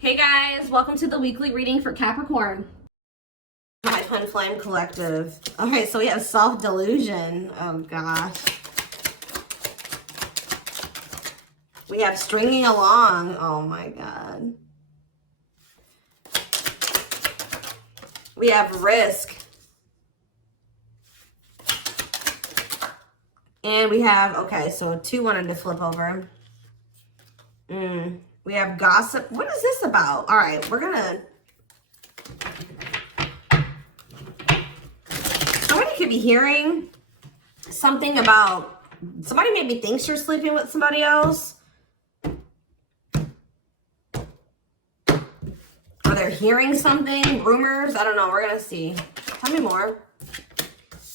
Hey guys, welcome to the weekly reading for Capricorn. My Twin Flame Collective. Okay, so we have self-delusion. Oh gosh. We have stringing along. Oh my god. We have risk. And we have, okay, so 2 wanted to flip over. We have gossip. What is this about? All right, we're gonna... Somebody could be hearing something about... Somebody maybe thinks you're sleeping with somebody else. Or they're hearing something, rumors. I don't know. We're gonna see. Tell me more.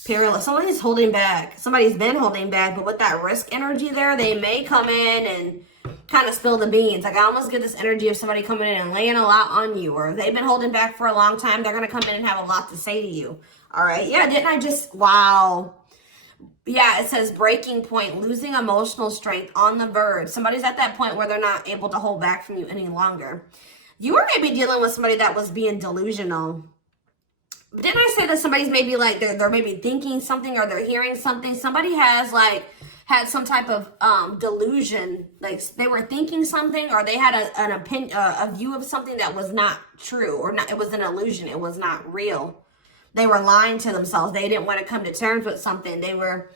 Perilous. Somebody's holding back. Somebody's been holding back, but with that risk energy there, they may come in and kind of spill the beans. Like I almost get this energy of somebody coming in and laying a lot on you, or they've been holding back for a long time. They're going to come in and have a lot to say to you. All right. Yeah. Didn't I just, wow. Yeah. It says breaking point, losing emotional strength, on the verge. Somebody's at that point where they're not able to hold back from you any longer. You were maybe dealing with somebody that was being delusional. Didn't I say that somebody's maybe like, they're maybe thinking something or they're hearing something? Somebody has like, had some type of delusion, like they were thinking something, or they had an opinion, a view of something that was not true, or not. It was an illusion. It was not real. They were lying to themselves. They didn't want to come to terms with something. They were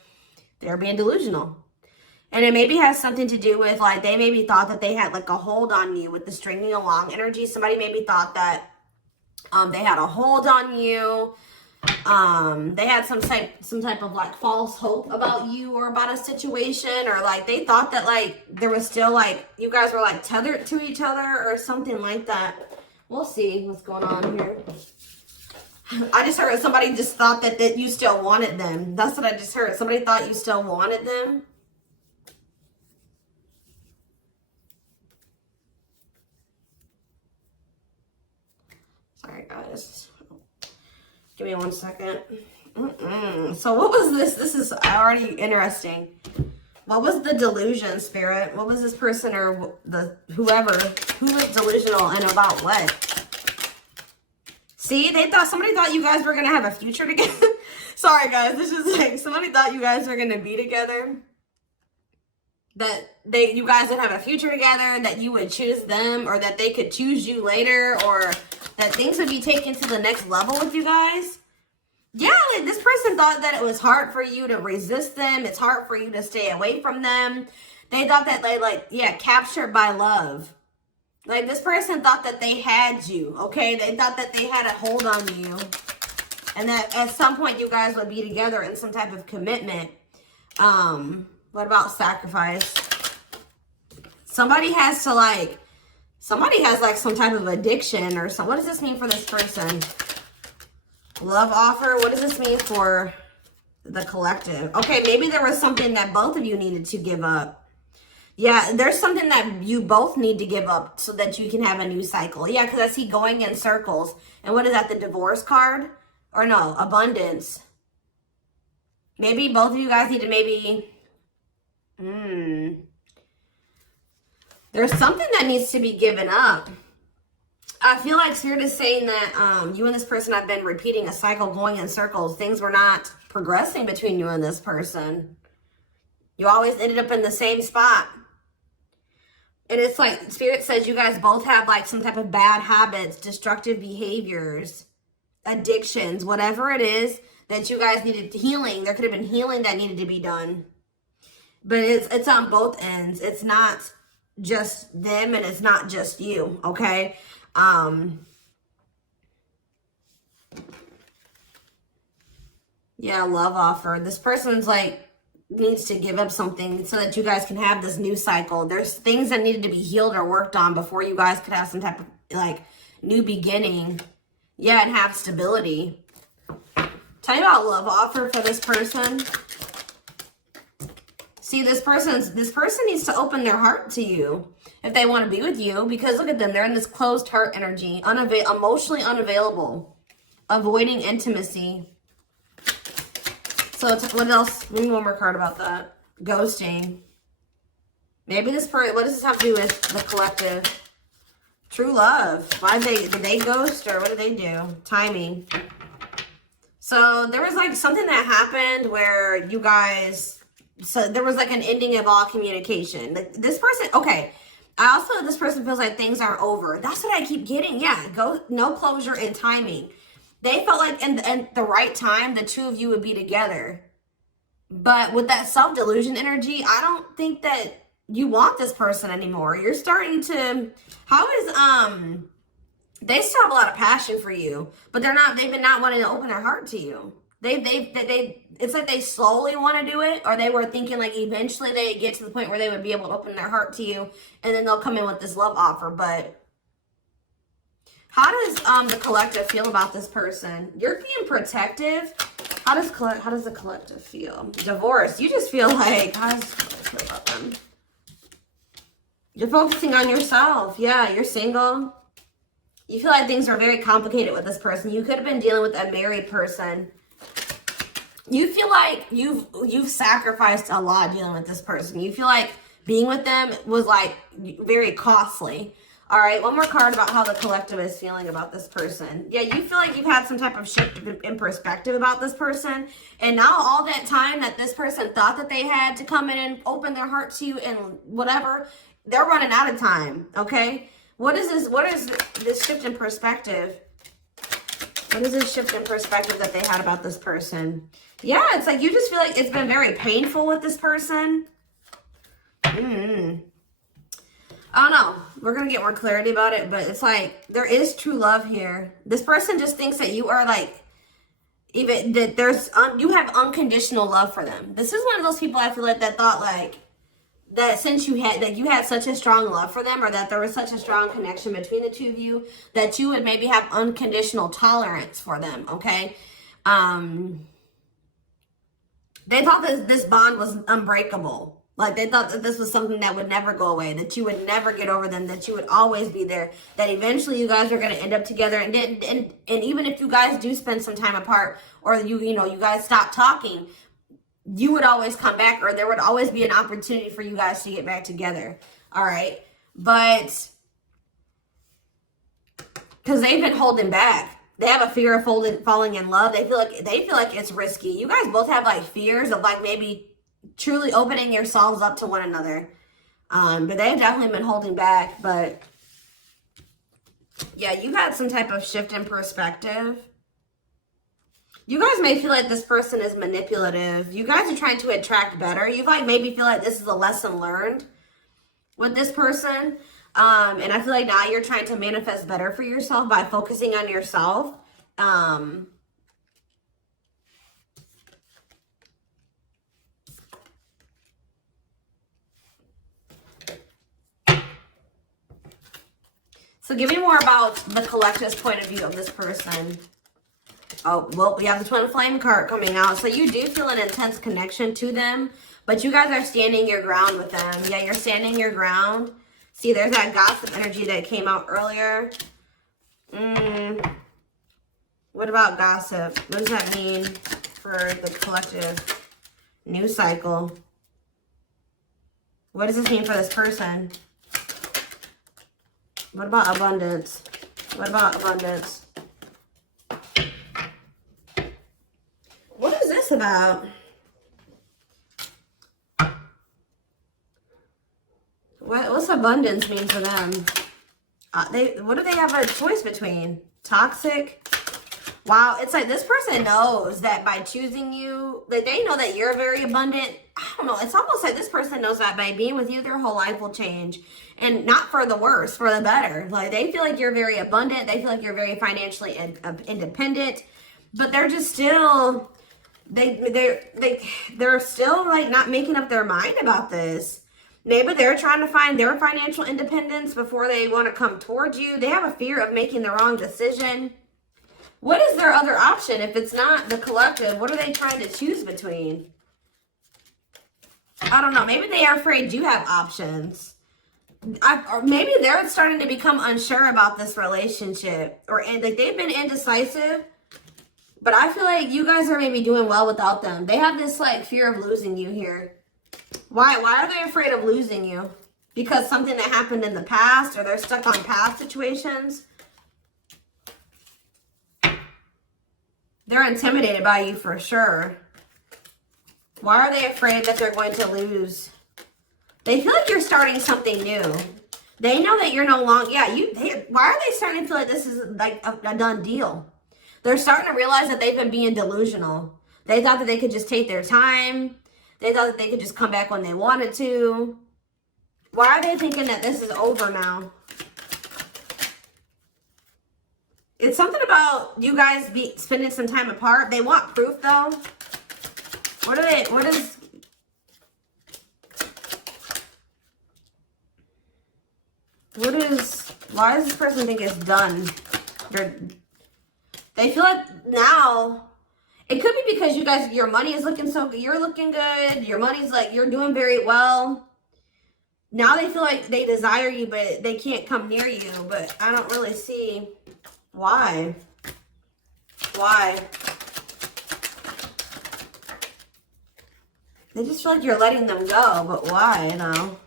being delusional, and it maybe has something to do with like they maybe thought that they had like a hold on you with the stringing along energy. Somebody maybe thought that they had a hold on you. They had some type of like false hope about you or about a situation, or like they thought that like there was still like you guys were like tethered to each other or something like that. We'll see what's going on here. I just heard somebody just thought that you still wanted them. That's what I just heard. Somebody thought you still wanted them. Sorry guys. Give me 1 second. So what was this? This is already interesting. What was the delusion, Spirit? What was this person or whoever who was delusional and about what? See, somebody thought you guys were gonna have a future together. Sorry guys, this is like somebody thought you guys were gonna be together. That you guys would have a future together, that you would choose them, or that they could choose you later, or that things would be taken to the next level with you guys. Yeah, like this person thought that it was hard for you to resist them. It's hard for you to stay away from them. They thought that they captured by love. Like this person thought that they had you, okay? They thought that they had a hold on you. And that at some point you guys would be together in some type of commitment. What about sacrifice? Somebody has like some type of addiction or something. What does this mean for this person? Love offer. What does this mean for the collective? Okay, maybe there was something that both of you needed to give up. Yeah, there's something that you both need to give up so that you can have a new cycle. Yeah, because I see going in circles. And what is that, the divorce card? Or no, abundance. Maybe both of you guys need to maybe... There's something that needs to be given up. I feel like Spirit is saying that you and this person have been repeating a cycle, going in circles. Things were not progressing between you and this person. You always ended up in the same spot. And it's like Spirit says you guys both have like some type of bad habits, destructive behaviors, addictions, whatever it is that you guys needed healing. There could have been healing that needed to be done. But it's on both ends. It's not just them and it's not just you, okay? Yeah, love offer. This person's like needs to give up something so that you guys can have this new cycle. There's things that needed to be healed or worked on before you guys could have some type of like new beginning. Yeah, and have stability. Tell me about love offer for this person. See, this person needs to open their heart to you if they want to be with you, because look at them. They're in this closed heart energy, emotionally unavailable, avoiding intimacy. So it's, what else? Maybe one more card about that. Ghosting. Maybe this person, what does this have to do with the collective? True love. Did they ghost or what did they do? Timing. So there was like something that happened where you guys, so there was like an ending of all communication. Like this person, okay. This person feels like things are over. That's what I keep getting. Yeah, no closure and timing. They felt like in the right time, the two of you would be together. But with that self-delusion energy, I don't think that you want this person anymore. You're starting to, they still have a lot of passion for you, but they've been not wanting to open their heart to you. It's like they slowly want to do it, or they were thinking like eventually they get to the point where they would be able to open their heart to you, and then they'll come in with this love offer. But how does the collective feel about this person? You're being protective. How does the collective feel? Divorce. You just feel like, how does the collective feel about them? You're focusing on yourself. Yeah, you're single. You feel like things are very complicated with this person. You could have been dealing with a married person. You feel like you've sacrificed a lot dealing with this person. You feel like being with them was like very costly. All right, one more card about how the collective is feeling about this person. Yeah, you feel like you've had some type of shift in perspective about this person. And now all that time that this person thought that they had to come in and open their heart to you and whatever, they're running out of time, okay? What is this shift in perspective? What is this shift in perspective that they had about this person? Yeah, it's like you just feel like it's been very painful with this person. I don't know. We're going to get more clarity about it, but it's like there is true love here. This person just thinks that you are like, even that you have unconditional love for them. This is one of those people I feel like that thought like, that since you had such a strong love for them, or that there was such a strong connection between the two of you, that you would maybe have unconditional tolerance for them, okay? They thought that this bond was unbreakable. Like they thought that this was something that would never go away, that you would never get over them, that you would always be there, that eventually you guys are going to end up together. And even if you guys do spend some time apart, or you guys stop talking, you would always come back, or there would always be an opportunity for you guys to get back together. All right. But because they've been holding back. They have a fear of falling in love. They feel like it's risky. You guys both have like fears of like maybe truly opening yourselves up to one another. But they've definitely been holding back. But yeah, you had some type of shift in perspective. You guys may feel like this person is manipulative. You guys are trying to attract better. You like maybe feel like this is a lesson learned with this person. And I feel like now you're trying to manifest better for yourself by focusing on yourself. So give me more about the collective's point of view of this person. Oh, well, we have the Twin Flame card coming out. So you do feel an intense connection to them, but you guys are standing your ground with them. Yeah, you're standing your ground. See, there's that gossip energy that came out earlier. What about gossip? What does that mean for the collective? New cycle. What does this mean for this person? What about abundance? What about abundance? What is this about? What's abundance mean for them? What do they have a choice between? Toxic? Wow, it's like this person knows that by choosing you, like they know that you're very abundant. I don't know. It's almost like this person knows that by being with you, their whole life will change. And not for the worse, for the better. Like they feel like you're very abundant. They feel like you're very financially independent. But they're just still, they're still like not making up their mind about this. Maybe they're trying to find their financial independence before they want to come towards you. They have a fear of making the wrong decision. What is their other option if it's not the collective? What are they trying to choose between? I don't know. Maybe they are afraid you have options. Or maybe they're starting to become unsure about this relationship. Like they've been indecisive. But I feel like you guys are maybe doing well without them. They have this like fear of losing you here. Why are they afraid of losing you? because something that happened in the past, or they're stuck on past situations. They're intimidated by you for sure. Why are they afraid that they're going to lose? They feel like you're starting something new. They know that you're no longer, why are they starting to feel like this is like a done deal? They're starting to realize that they've been being delusional. They thought that they could just take their time. They thought that they could just come back when they wanted to. Why are they thinking that this is over now? It's something about you guys spending some time apart. They want proof though. Why does this person think it's done? They feel like now, it could be because you guys, your money is looking so good. You're looking good. Your money's like, you're doing very well. Now they feel like they desire you, but they can't come near you. But I don't really see why. Why? They just feel like you're letting them go, but why, though?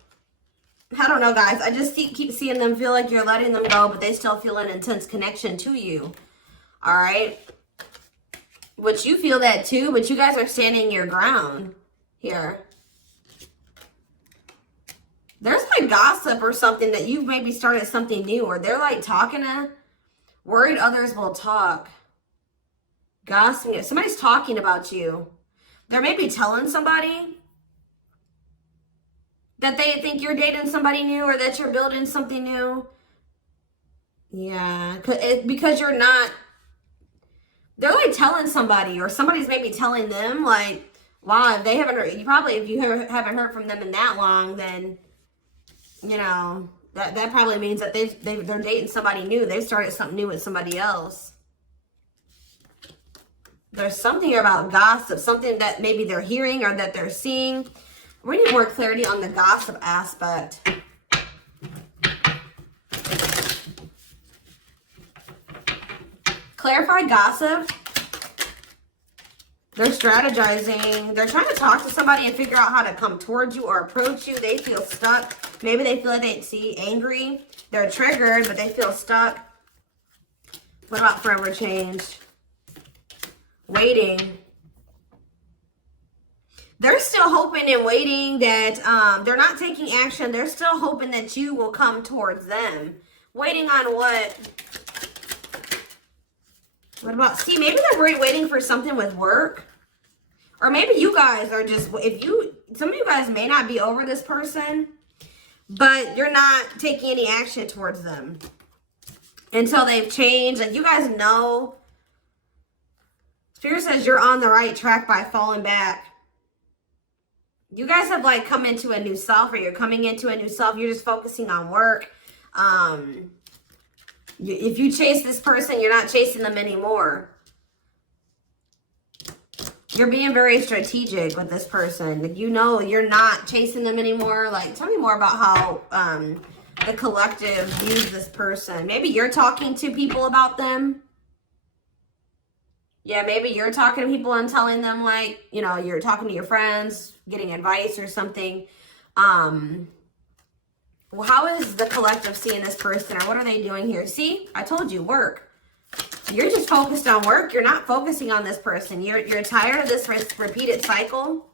I don't know, guys. I just keep seeing them feel like you're letting them go, but they still feel an intense connection to you. All right? Which you feel that too, but you guys are standing your ground here. There's like gossip or something that you've maybe started something new, or they're like talking to, worried others will talk. Gossiping. Somebody's talking about you. They're maybe telling somebody that they think you're dating somebody new, or that you're building something new. Yeah, because you're not, they're like telling somebody, or somebody's maybe telling them, like, wow, if they haven't heard, if you haven't heard from them in that long, then, you know, that probably means that they're dating somebody new. They've started something new with somebody else. There's something here about gossip, something that maybe they're hearing or that they're seeing. We need more clarity on the gossip aspect. Clarify gossip. They're strategizing. They're trying to talk to somebody and figure out how to come towards you or approach you. They feel stuck. Maybe they feel like they see angry. They're triggered, but they feel stuck. What about forever changed? Waiting. They're still hoping and waiting that they're not taking action. They're still hoping that you will come towards them. Waiting on what? What about, see, maybe they're waiting for something with work. Or maybe you guys are just, some of you guys may not be over this person, but you're not taking any action towards them until they've changed. Like, you guys know. Spirit says you're on the right track by falling back. You guys have like come into a new self, or you're coming into a new self. You're just focusing on work. If you chase this person, you're not chasing them anymore. You're being very strategic with this person. Like, you know, you're not chasing them anymore. Like, tell me more about how the collective views this person. Maybe you're talking to people about them. Yeah, maybe you're talking to people and telling them, like, you know, you're talking to your friends, getting advice or something. Well, how is the collective seeing this person, or what are they doing here? See, I told you, work. You're just focused on work. You're not focusing on this person. You're tired of this repeated cycle.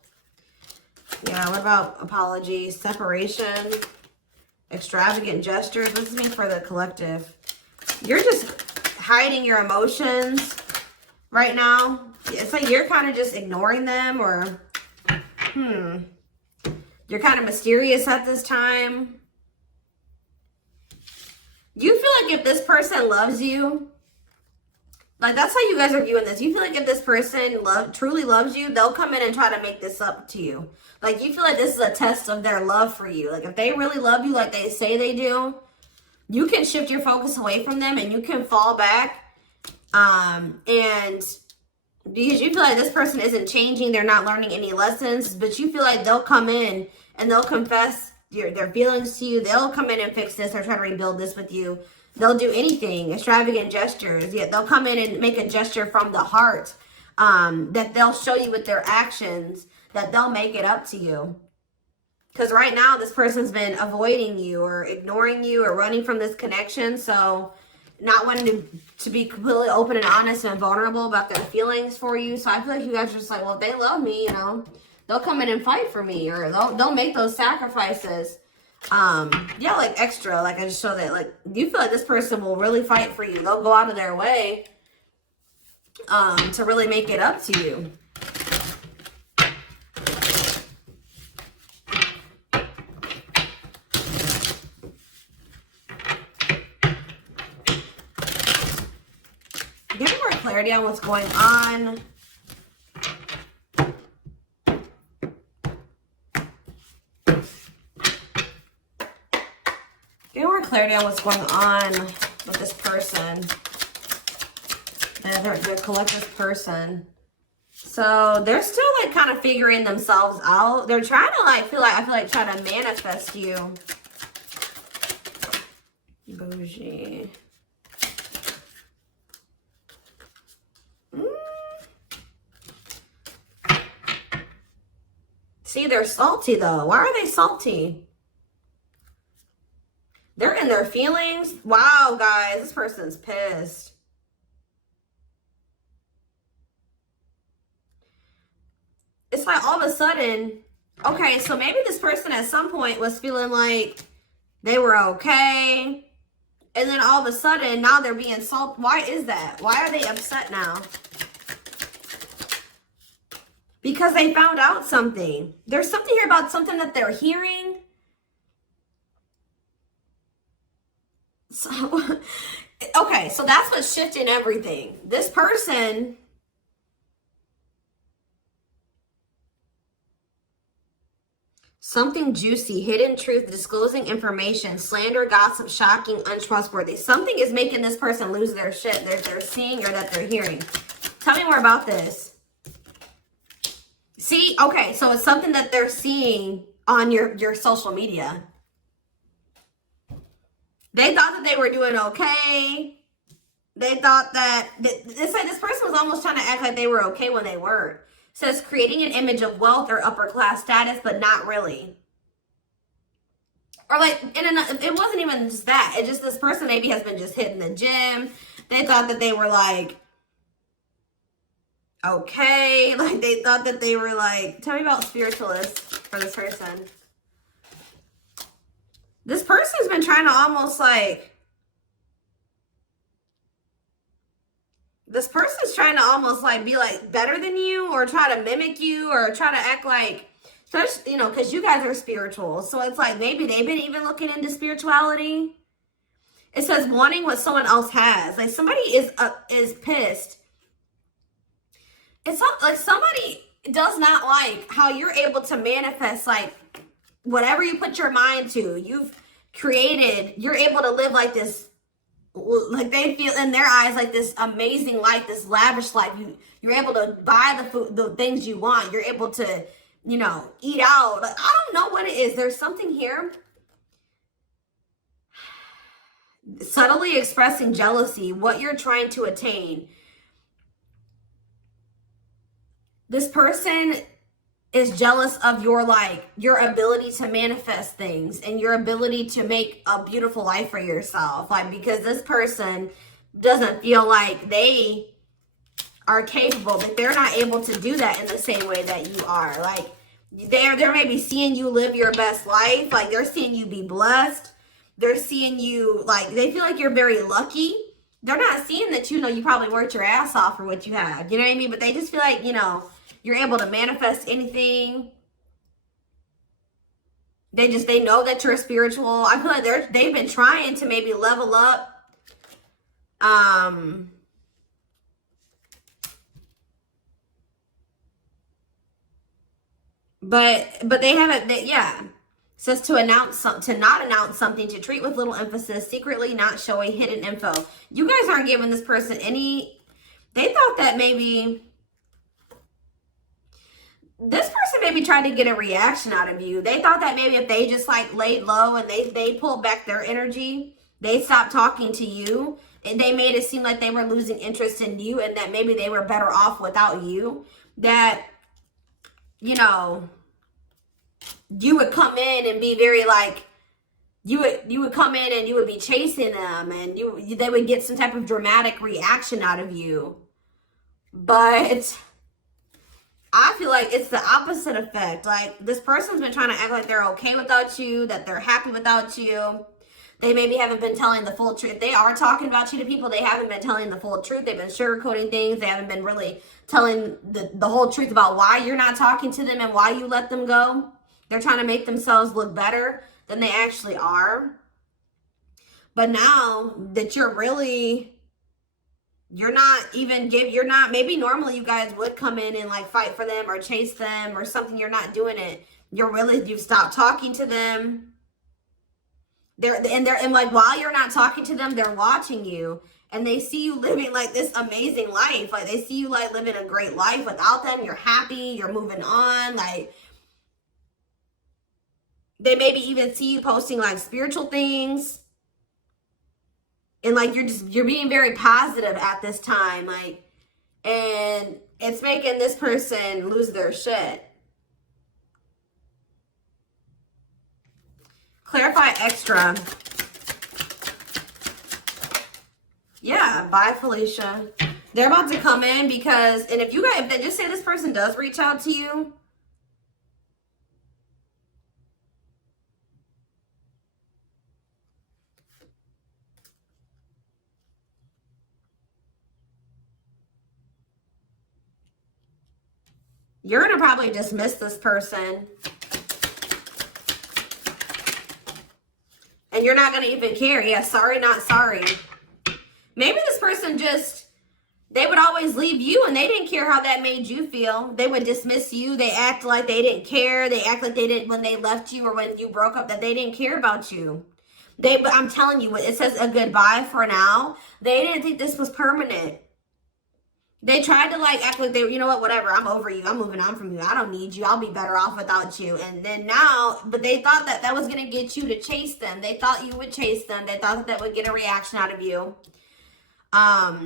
Yeah, what about apologies, separation, extravagant gestures? What does this mean for the collective? You're just hiding your emotions right now. It's like you're kind of just ignoring them, or you're kind of mysterious at this time. You feel like if this person loves you, like, that's how you guys are viewing this. You feel like if this person truly loves you, they'll come in and try to make this up to you. Like, you feel like this is a test of their love for you. Like, if they really love you like they say they do, you can shift your focus away from them and you can fall back. And because you feel like this person isn't changing, they're not learning any lessons, but you feel like they'll come in and they'll confess their feelings to you. They'll come in and fix this or try to rebuild this with you. They'll do anything, extravagant gestures. Yeah, they'll come in and make a gesture from the heart that they'll show you with their actions, that they'll make it up to you. Because right now, this person's been avoiding you or ignoring you or running from this connection. So not wanting to be completely open and honest and vulnerable about their feelings for you. So I feel like you guys are just like, well, if they love me, you know, they'll come in and fight for me, or they'll make those sacrifices. Yeah, like extra. Like I just show that, like, you feel like this person will really fight for you. They'll go out of their way to really make it up to you. Give me more clarity on what's going on. Give me more clarity on what's going on with this person. Their collective person. So they're still like kind of figuring themselves out. They're trying to like I feel like try to manifest you. Bougie. See, they're salty though. Why are they salty? They're in their feelings. Wow, guys, this person's pissed. It's like all of a sudden, okay, so maybe this person at some point was feeling like they were okay. And then all of a sudden, now they're being salty. Why is that? Why are they upset now? Because they found out something. There's something here about something that they're hearing. So, okay, so that's what's shifting everything. This person, something juicy, hidden truth, disclosing information, slander, gossip, shocking, untrustworthy. Something is making this person lose their shit that they're seeing or that they're hearing. Tell me more about this. See, okay, so it's something that they're seeing on your social media. They thought that they were doing okay. They thought that, it's like this person was almost trying to act like they were okay when they weren't. It says creating an image of wealth or upper class status, but not really. Or like, it wasn't even just that. It just, this person maybe has been just hitting the gym. They thought that they were like, okay, like they thought that they were like, tell me about spiritualists for this person. This person's been trying to almost like, this person's trying to almost like be like better than you, or try to mimic you, or try to act like, especially, you know, because you guys are spiritual. So it's like maybe they've been even looking into spirituality. It says wanting what someone else has. Like somebody is pissed. It's not like somebody does not like how you're able to manifest like whatever you put your mind to. You've created, you're able to live like this, like they feel in their eyes like this amazing life, this lavish life. You're able to buy the food, the things you want. You're able to, you know, eat out. Like, I don't know what it is. There's something here. Subtly expressing jealousy, what you're trying to attain. This person is jealous of your ability to manifest things and your ability to make a beautiful life for yourself. Like, because this person doesn't feel like they are capable, that they're not able to do that in the same way that you are. Like, they're maybe seeing you live your best life. Like, they're seeing you be blessed. They're seeing you, like, they feel like you're very lucky. They're not seeing that, you know, you probably worked your ass off for what you have. You know what I mean? But they just feel like, you know, you're able to manifest anything. They know that you're spiritual. I feel like they've been trying to maybe level up. But they haven't. Yeah. It says to not announce something, to treat with little emphasis, secretly not showing hidden info. You guys aren't giving this person any. They thought that maybe this person maybe tried to get a reaction out of you. They thought that maybe if they just like laid low and they pulled back their energy, they stopped talking to you, and they made it seem like they were losing interest in you, and that maybe they were better off without you. That, you know, you would come in and be very like, you would come in and you would be chasing them, and they would get some type of dramatic reaction out of you. But I feel like it's the opposite effect. Like, this person's been trying to act like they're okay without you, that they're happy without you. They maybe haven't been telling the full truth. If they are talking about you to people, they haven't been telling the full truth. They've been sugarcoating things. They haven't been really telling the whole truth about why you're not talking to them and why you let them go. They're trying to make themselves look better than they actually are. But now that you're not, maybe normally you guys would come in and like fight for them or chase them or something. You're not doing it. You've stopped talking to them. And like, while you're not talking to them, they're watching you, and they see you living like this amazing life. Like, they see you like living a great life without them. You're happy, you're moving on. Like, they maybe even see you posting like spiritual things. And like, you're being very positive at this time. Like, and it's making this person lose their shit. Clarify extra. Yeah, bye, Felicia. They're about to come in because, and if they just say this person does reach out to you, you're going to probably dismiss this person. And you're not going to even care. Yeah, sorry, not sorry. Maybe this person they would always leave you and they didn't care how that made you feel. They would dismiss you. They act like they didn't care. They act like they didn't when they left you or when you broke up, that they didn't care about you. But I'm telling you, it says a goodbye for now. They didn't think this was permanent. They tried to like act like they, you know what, whatever, I'm over you. I'm moving on from you. I don't need you. I'll be better off without you. And then now, but they thought that was going to get you to chase them. They thought you would chase them. They thought that would get a reaction out of you. I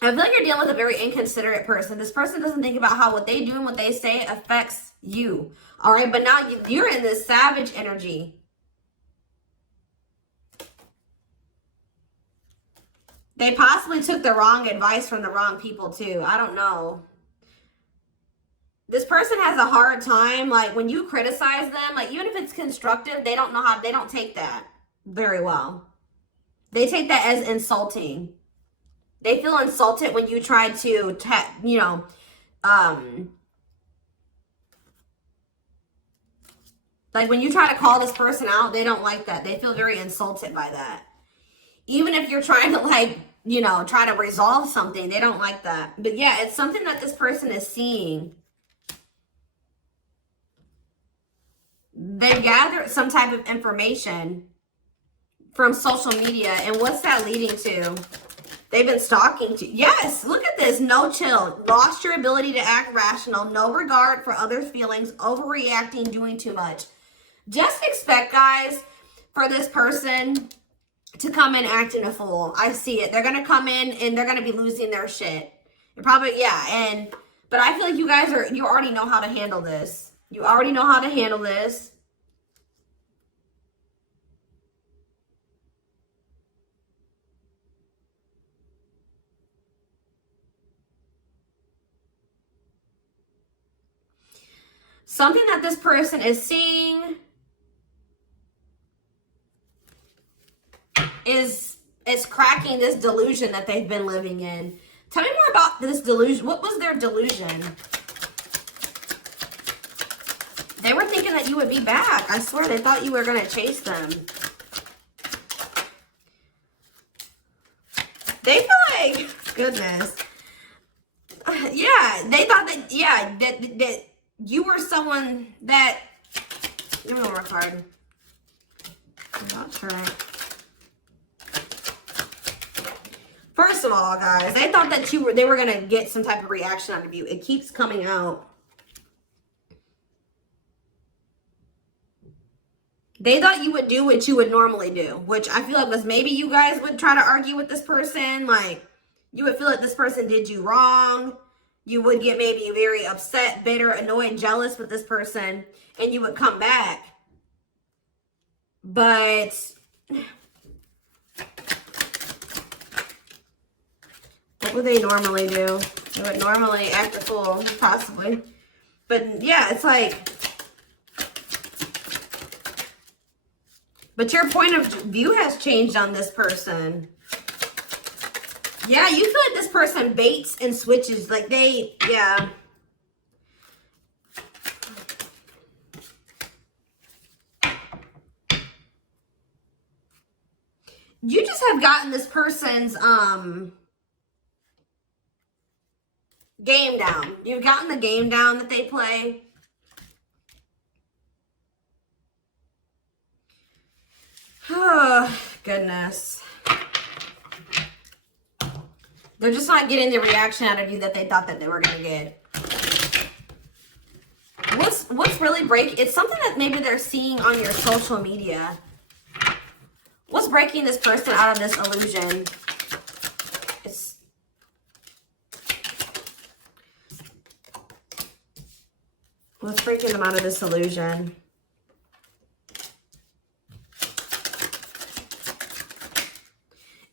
feel like you're dealing with a very inconsiderate person. This person doesn't think about how what they do and what they say affects you. All right, but now you're in this savage energy. They possibly took the wrong advice from the wrong people too. I don't know. This person has a hard time, like when you criticize them, like even if it's constructive, they don't take that very well. They take that as insulting. They feel insulted when you try to, like when you try to call this person out, they don't like that. They feel very insulted by that. Even if you're trying to like, try to resolve something, they don't like that. But yeah, it's something that this person is seeing. They've gathered some type of information from social media. And what's that leading to? They've been stalking to. Yes, look at this. No chill. Lost your ability to act rational. No regard for others' feelings. Overreacting. Doing too much. Just expect, guys, for this person to come in acting a fool. I see it. They're going to come in and they're going to be losing their shit. Probably, yeah. But I feel like you already know how to handle this. You already know how to handle this. Something that this person is seeing is cracking this delusion that they've been living in. Tell me more about this delusion. What was their delusion? They were thinking that you would be back. I swear they thought you were going to chase them. They feel like, goodness. Yeah, they thought that, yeah, that you were someone that, give me one more card. I'm not sure. First of all, guys, they thought that they were going to get some type of reaction out of you. It keeps coming out. They thought you would do what you would normally do, which I feel like was maybe you guys would try to argue with this person. Like, you would feel like this person did you wrong. You would get maybe very upset, bitter, annoyed, jealous with this person, and you would come back. But what would they normally do? They would normally act a fool, possibly. But yeah, it's like, but your point of view has changed on this person. Yeah, you feel like this person baits and switches. Like they, yeah. You just have gotten this person's game down. You've gotten the game down that they play. Oh, goodness. They're just not getting the reaction out of you that they thought that they were going to get. What's really breaking? It's something that maybe they're seeing on your social media. What's breaking this person out of this illusion? What's breaking them out of this illusion?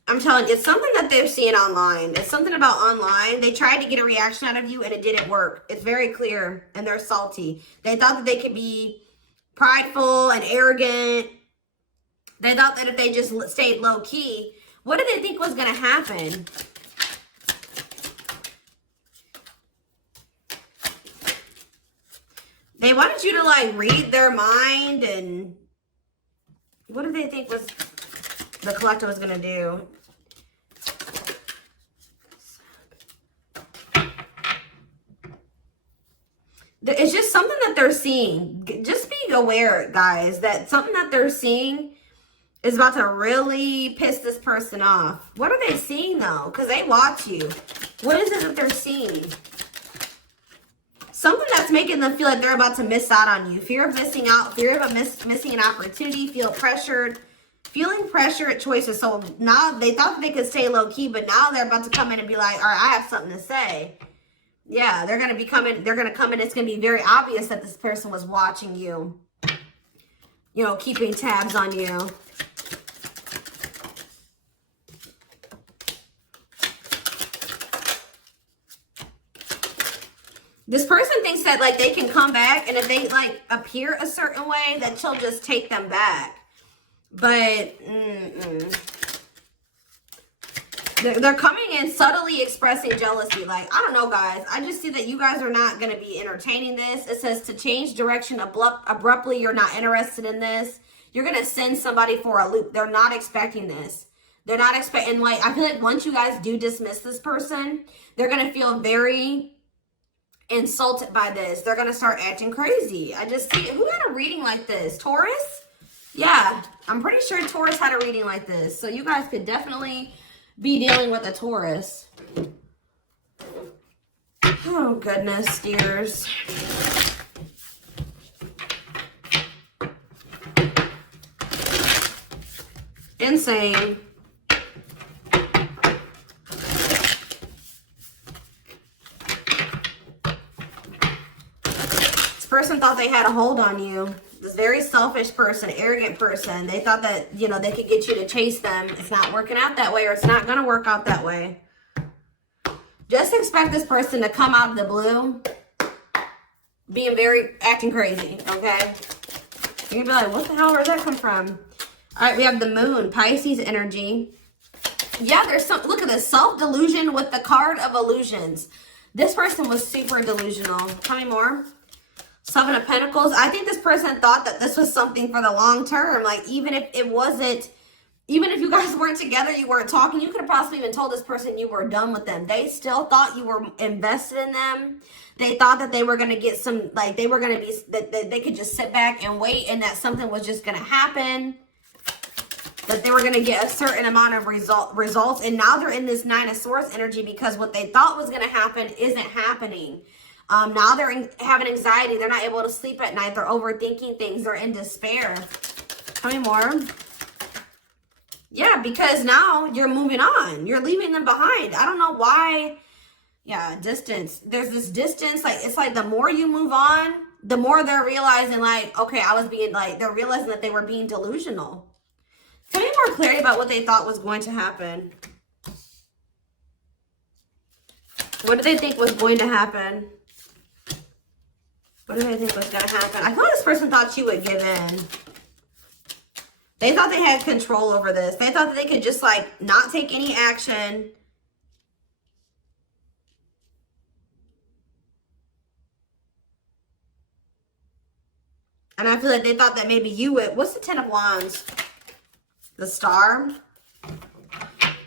I'm telling you, it's something that they're seeing online. It's something about online. They tried to get a reaction out of you and it didn't work. It's very clear and they're salty. They thought that they could be prideful and arrogant. They thought that if they just stayed low key, what did they think was going to happen? They wanted you to like read their mind, and what did they think was the collective was going to do? It's just something that they're seeing. Just be aware, guys, that something that they're seeing is about to really piss this person off. What are they seeing, though? Because they watch you. What is it that they're seeing? Something that's making them feel like they're about to miss out on you. Fear of missing out. Fear of missing an opportunity. Feel pressured. Feeling pressure at choices. So now they thought they could stay low-key, but now they're about to come in and be like, all right, I have something to say. Yeah, they're going to be coming. They're going to come in. It's going to be very obvious that this person was watching you. You know, keeping tabs on you. This person thinks that, like, they can come back, and if they, like, appear a certain way, that she'll just take them back. But, They're coming in subtly expressing jealousy. Like, I don't know, guys. I just see that you guys are not going to be entertaining this. It says to change direction abruptly. You're not interested in this. You're going to send somebody for a loop. They're not expecting this. They're not expecting, like, I feel like once you guys do dismiss this person, they're going to feel very insulted by this. They're going to start acting crazy. I just see, who had a reading like this? Taurus? Yeah, I'm pretty sure Taurus had a reading like this. So you guys could definitely be dealing with a Taurus. Oh, goodness, dears. Insane. This person thought they had a hold on you. This very selfish person, arrogant person. They thought that, you know, they could get you to chase them. It's not working out that way, or it's not going to work out that way. Just expect this person to come out of the blue being acting crazy, okay? You're going to be like, what the hell, where'd that come from? All right, we have the moon, Pisces energy. Yeah, there's some, look at this, self-delusion with the card of illusions. This person was super delusional. Tell me more. Seven of Pentacles. I think this person thought that this was something for the long term. Like, even if it wasn't, even if you guys weren't together, you weren't talking, you could have possibly even told this person you were done with them. They still thought you were invested in them. They thought that they were going to get some, like, they were going to be, that they could just sit back and wait, and that something was just going to happen. That they were going to get a certain amount of results. And now they're in this Nine of Swords energy because what they thought was going to happen isn't happening. Now they're having anxiety. They're not able to sleep at night. They're overthinking things. They're in despair. Tell me more. Yeah, because now you're moving on. You're leaving them behind. I don't know why Yeah, distance. There's this distance, like, it's like the more you move on, the more they're realizing, like, okay, I was being, like, they're realizing that they were being delusional. Tell me more clarity about what they thought was going to happen. What did they think was going to happen? What did they think was going to happen? I thought this person thought you would give in. They thought they had control over this. They thought that they could just, like, not take any action. And I feel like they thought that maybe you would. What's the Ten of Wands? The Star.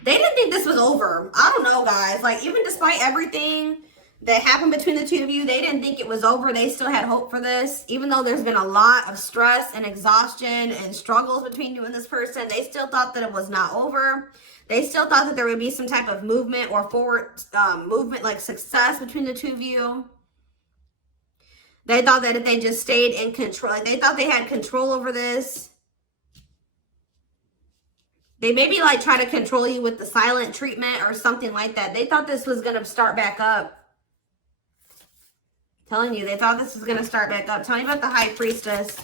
They didn't think this was over. I don't know, guys. Like, even despite everything that happened between the two of you, they didn't think it was over. They still had hope for this. Even though there's been a lot of stress and exhaustion and struggles between you and this person, they still thought that it was not over. They still thought that there would be some type of movement or forward movement, like success between the two of you. They thought that if they just stayed in control, like they thought they had control over this. They maybe like try to control you with the silent treatment or something like that. They thought this was going to start back up. Telling you, they thought this was going to start back up. Tell me about the High Priestess.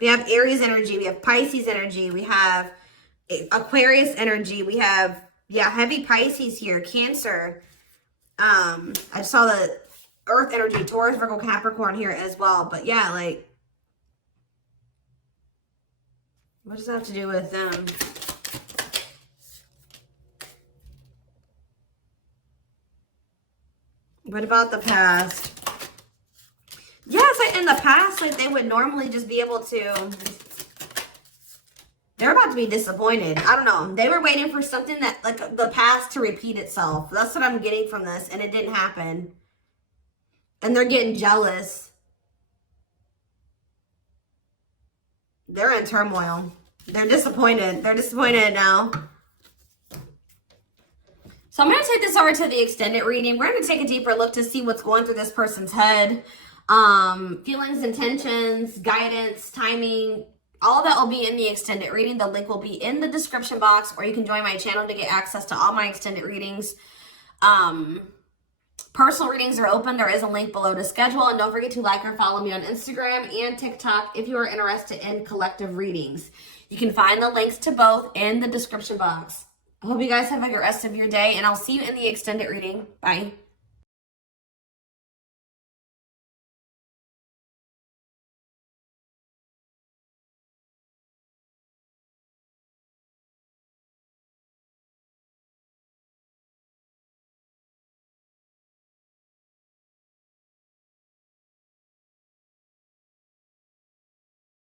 We have Aries energy. We have Pisces energy. We have Aquarius energy. We have, yeah, heavy Pisces here. Cancer. I saw the Earth energy, Taurus, Virgo, Capricorn here as well. But yeah, like, what does that have to do with them? What about the past? Yeah, it's like in the past, like they would normally just be able to, they're about to be disappointed. I don't know. They were waiting for something that, like the past to repeat itself. That's what I'm getting from this. And it didn't happen. And they're getting jealous. They're in turmoil. They're disappointed. They're disappointed now. So I'm going to take this over to the extended reading. We're going to take a deeper look to see what's going through this person's head. Feelings, intentions, guidance, timing, all that will be in the extended reading. The link will be in the description box, or you can join my channel to get access to all my extended readings. Personal readings are open. There is a link below to schedule. And don't forget to like or follow me on Instagram and TikTok if you are interested in collective readings. You can find the links to both in the description box. I hope you guys have a good rest of your day, and I'll see you in the extended reading. Bye.